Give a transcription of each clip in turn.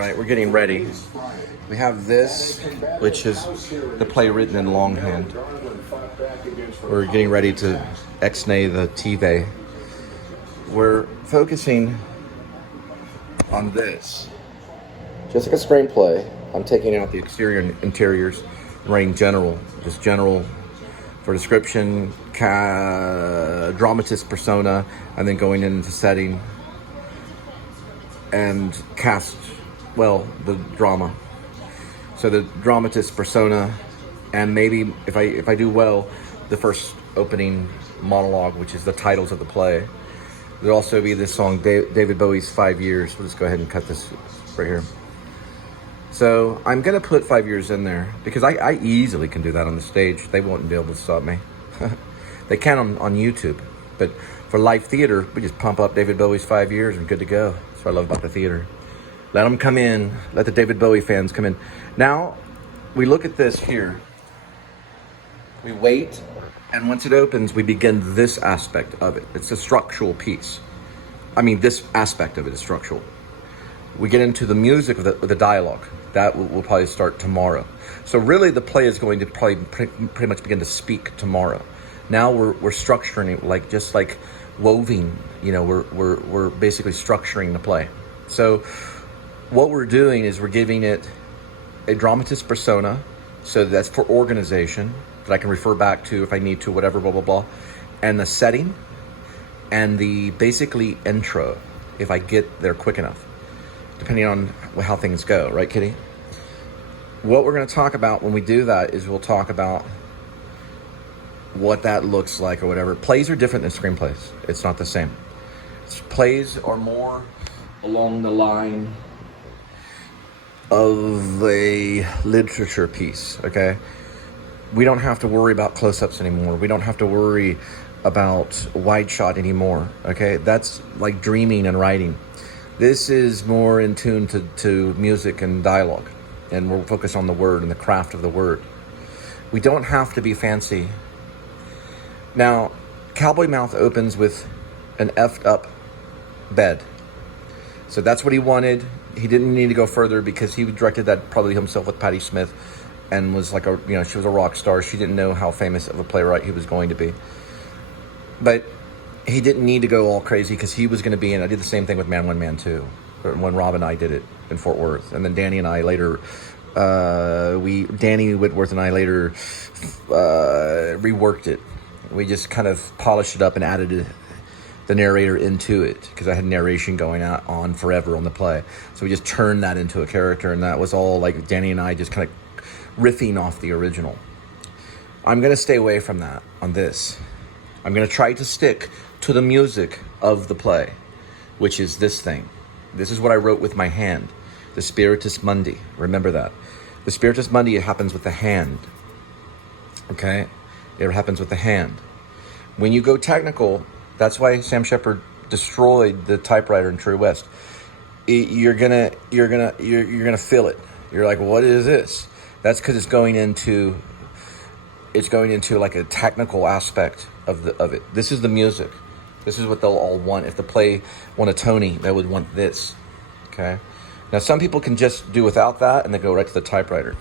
Right, we're getting ready. We have this, which is the play written in longhand. We're getting ready to ex-nay the TV. We're focusing on this. Just like a screenplay, I'm taking out the exterior and interiors, writing general, just general for description, dramatist persona, and then going into setting and cast. Well, the drama. So the dramatist persona, and maybe if I do well, the first opening monologue, which is the titles of the play. There'll also be this song, David Bowie's 5 Years. We'll just go ahead and cut this right here. So I'm gonna put 5 years in there because I easily can do that on the stage. They won't be able to stop me. They can on YouTube, but for live theater, we just pump up David Bowie's 5 Years and good to go. That's what I love about the theater. Let them come in. Let the David Bowie fans come in. Now, we look at this here. We wait, and once it opens, we begin this aspect of it. It's a structural piece. I mean, this aspect of it is structural. We get into the music of the dialogue. That will probably start tomorrow. So really, the play is going to probably pretty much begin to speak tomorrow. Now we're structuring it just like woving. You know, we're basically structuring the play. So what we're doing is we're giving it a dramatist persona, so that's for organization, that I can refer back to if I need to, whatever, blah, blah, blah. And the setting, and the basically intro, if I get there quick enough, depending on how things go, right, Kitty? What we're gonna talk about when we do that is we'll talk about what that looks like or whatever. Plays are different than screenplays. It's not the same. Plays are more along the line of a literature piece, okay? We don't have to worry about close-ups anymore. We don't have to worry about wide shot anymore, okay? That's like dreaming and writing. This is more in tune to music and dialogue, and we'll focus on the word and the craft of the word. We don't have to be fancy. Now, Cowboy Mouth opens with an effed up bed. So that's what he wanted. He didn't need to go further because he directed that probably himself with Patti Smith and was like she was a rock star. She didn't know how famous of a playwright he was going to be. But he didn't need to go all crazy because he was going to be in. I did the same thing with Man 1, Man 2 when Rob and I did it in Fort Worth. And then Danny and I later, Danny Whitworth and I later reworked it. We just kind of polished it up and added the narrator into it because I had narration going on forever on the play. So we just turned that into a character, and that was all like Danny and I just kind of riffing off the original. I'm going to stay away from that on this. I'm going to try to stick to the music of the play, which is this thing. This is what I wrote with my hand. The Spiritus Mundi. Remember that. The Spiritus Mundi, it happens with the hand. Okay? It happens with the hand. When you go technical, that's why Sam Shepard destroyed the typewriter in True West. You're gonna feel it. You're like, what is this? That's because it's going into like a technical aspect of it. This is the music. This is what they'll all want. If the play won a Tony, they would want this. Okay. Now some people can just do without that and they go right to the typewriter.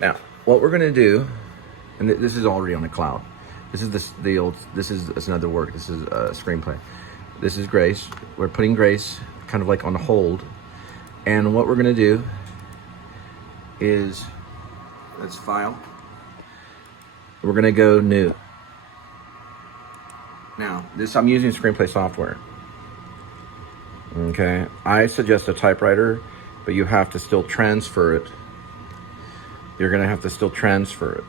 Now what we're gonna do, and this is already on the cloud. This is this is another work. This is a screenplay. This is Grace. We're putting Grace kind of like on hold. And what we're gonna do is, let's file. We're gonna go new. Now, I'm using screenplay software. Okay, I suggest a typewriter, but you have to still transfer it. You're gonna have to still transfer it.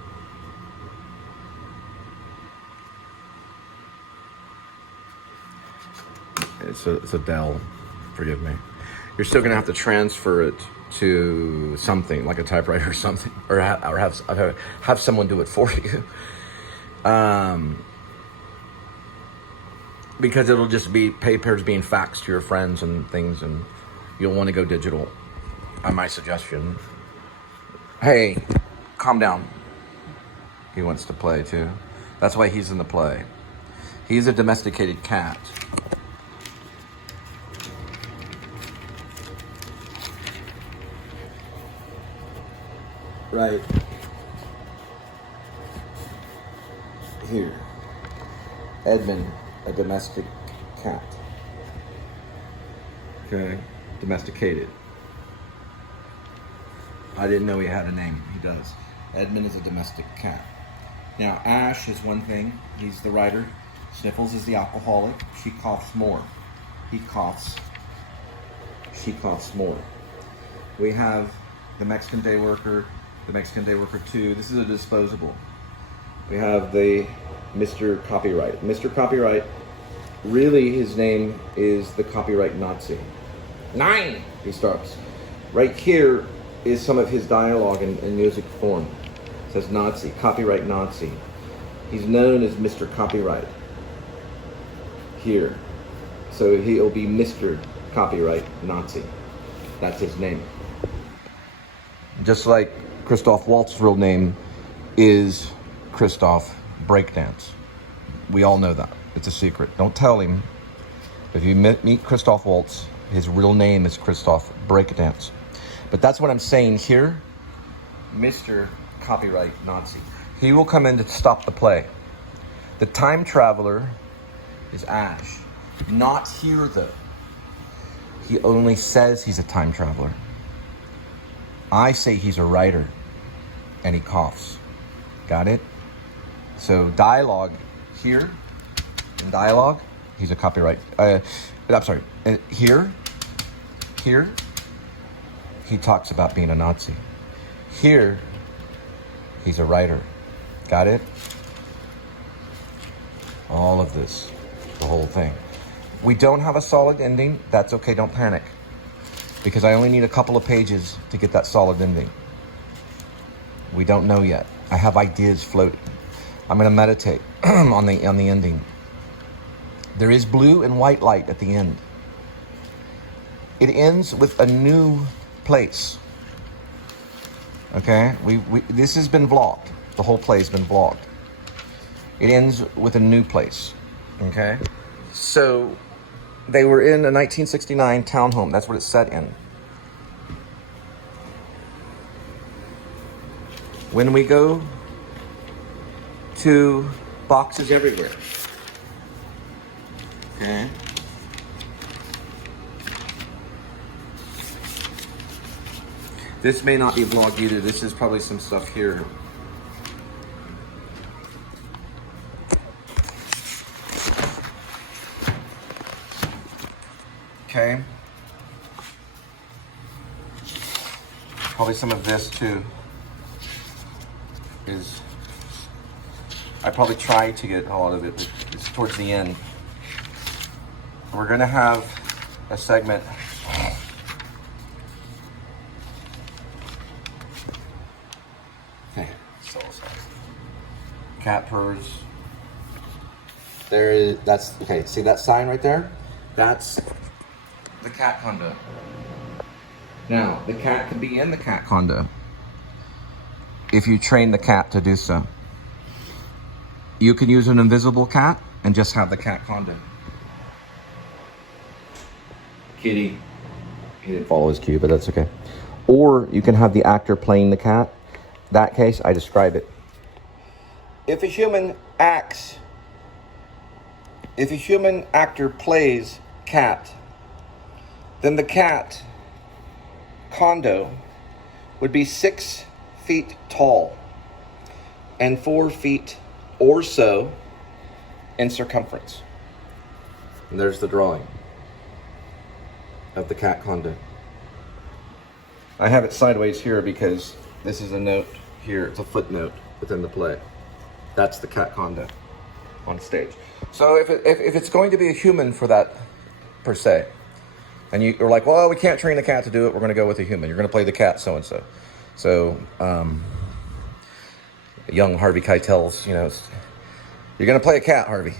It's a Dell, forgive me. You're still gonna have to transfer it to something like a typewriter or something, or have someone do it for you. Because it'll just be papers being faxed to your friends and things, and you'll want to go digital. My suggestion. Hey, calm down. He wants to play too. That's why he's in the play. He's a domesticated cat. right here. Edmund, a domestic cat. Okay, domesticated. I didn't know he had a name. He does. Edmund is a domestic cat. Now, Ash is one thing. He's the writer. Sniffles is the alcoholic. She coughs more. He coughs. She coughs more. We have the Mexican day worker, the Mexican day worker 2. This is a disposable. We have the Mr. Copyright. Mr. Copyright, really his name is the Copyright Nazi. 9, he starts. Right here is some of his dialogue in music form. It says Nazi, Copyright Nazi. He's known as Mr. Copyright here. So he'll be Mr. Copyright Nazi. That's his name. Just like Christoph Waltz's real name is Christoph Breakdance. We all know that. It's a secret. Don't tell him. If you meet Christoph Waltz, his real name is Christoph Breakdance. But that's what I'm saying here. Mr. Copyright Nazi. He will come in to stop the play. The time traveler is Ash. Not here, though. He only says he's a time traveler. I say he's a writer, and he coughs. Got it? So dialogue here, in dialogue, he's a copyright. I'm sorry. Here, he talks about being a Nazi. Here, he's a writer. Got it? All of this, the whole thing. We don't have a solid ending. That's okay, don't panic. Because I only need a couple of pages to get that solid ending. We don't know yet. I have ideas floating. I'm gonna meditate on the ending. There is blue and white light at the end. It ends with a new place. Okay, this has been vlogged. The whole play has been vlogged. It ends with a new place. Okay, so they were in a 1969 townhome. That's what it's set in. When we go to boxes everywhere. Okay. This may not be vlogged either. This is probably some stuff here. Okay. Probably some of this too. I probably tried to get a lot of it, but it's towards the end. We're gonna have a segment. Okay, so cat purrs. There is, that's, okay, see that sign right there? That's the cat condo. Now, the cat can be in the cat condo if you train the cat to do so. You can use an invisible cat and just have the cat condo. Kitty. He didn't follow his cue, but that's okay. Or you can have the actor playing the cat. That case, I describe it. If a human actor plays cat, then the cat condo would be 6 feet tall and 4 feet or so in circumference. And there's the drawing of the cat condo. I have it sideways here because this is a note here. It's a footnote within the play. That's the cat condo on stage. So if it's going to be a human for that, per se, and you're like, well, we can't train the cat to do it, we're going to go with a human. You're going to play the cat so-and-so. So, young Harvey Keitel's, you know, you're going to play a cat, Harvey.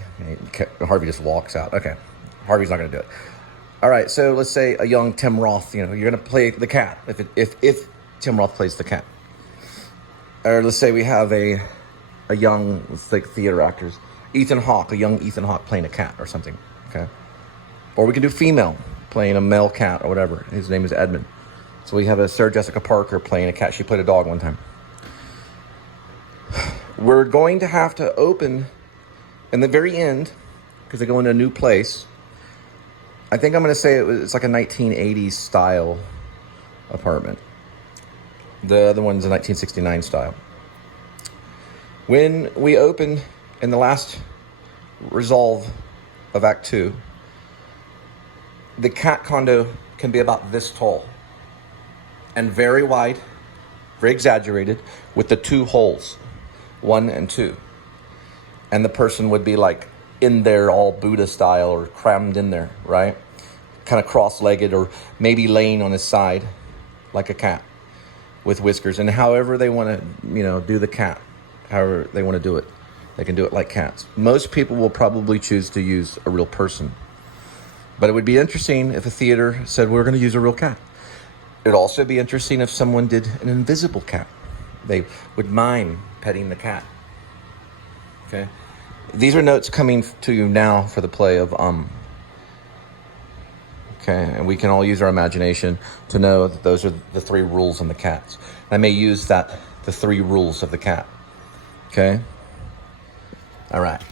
Harvey just walks out. Okay, Harvey's not going to do it. All right, so let's say a young Tim Roth, you know, you're going to play the cat if Tim Roth plays the cat. Or let's say we have a young, let's take theater actors, Ethan Hawke, a young Ethan Hawke playing a cat or something, okay? Or we can do female playing a male cat or whatever. His name is Edmund. So we have a Sarah Jessica Parker playing a cat. She played a dog one time. We're going to have to open in the very end, because they go into a new place. I think I'm going to say it's like a 1980s style apartment. The other one's a 1969 style. When we open in the last resolve of Act 2, the cat condo can be about this tall and very wide, very exaggerated, with the 2 holes, 1 and 2. And the person would be like in there all Buddha style or crammed in there, right? Kind of cross-legged or maybe laying on his side like a cat with whiskers. And however they want to, do the cat, however they want to do it, they can do it like cats. Most people will probably choose to use a real person. But it would be interesting if a theater said, we're going to use a real cat. It would also be interesting if someone did an invisible cat. They would mime petting the cat. Okay? These are notes coming to you now for the play of Okay, and we can all use our imagination to know that those are the 3 rules in the cats. I may use the 3 rules of the cat. Okay? All right.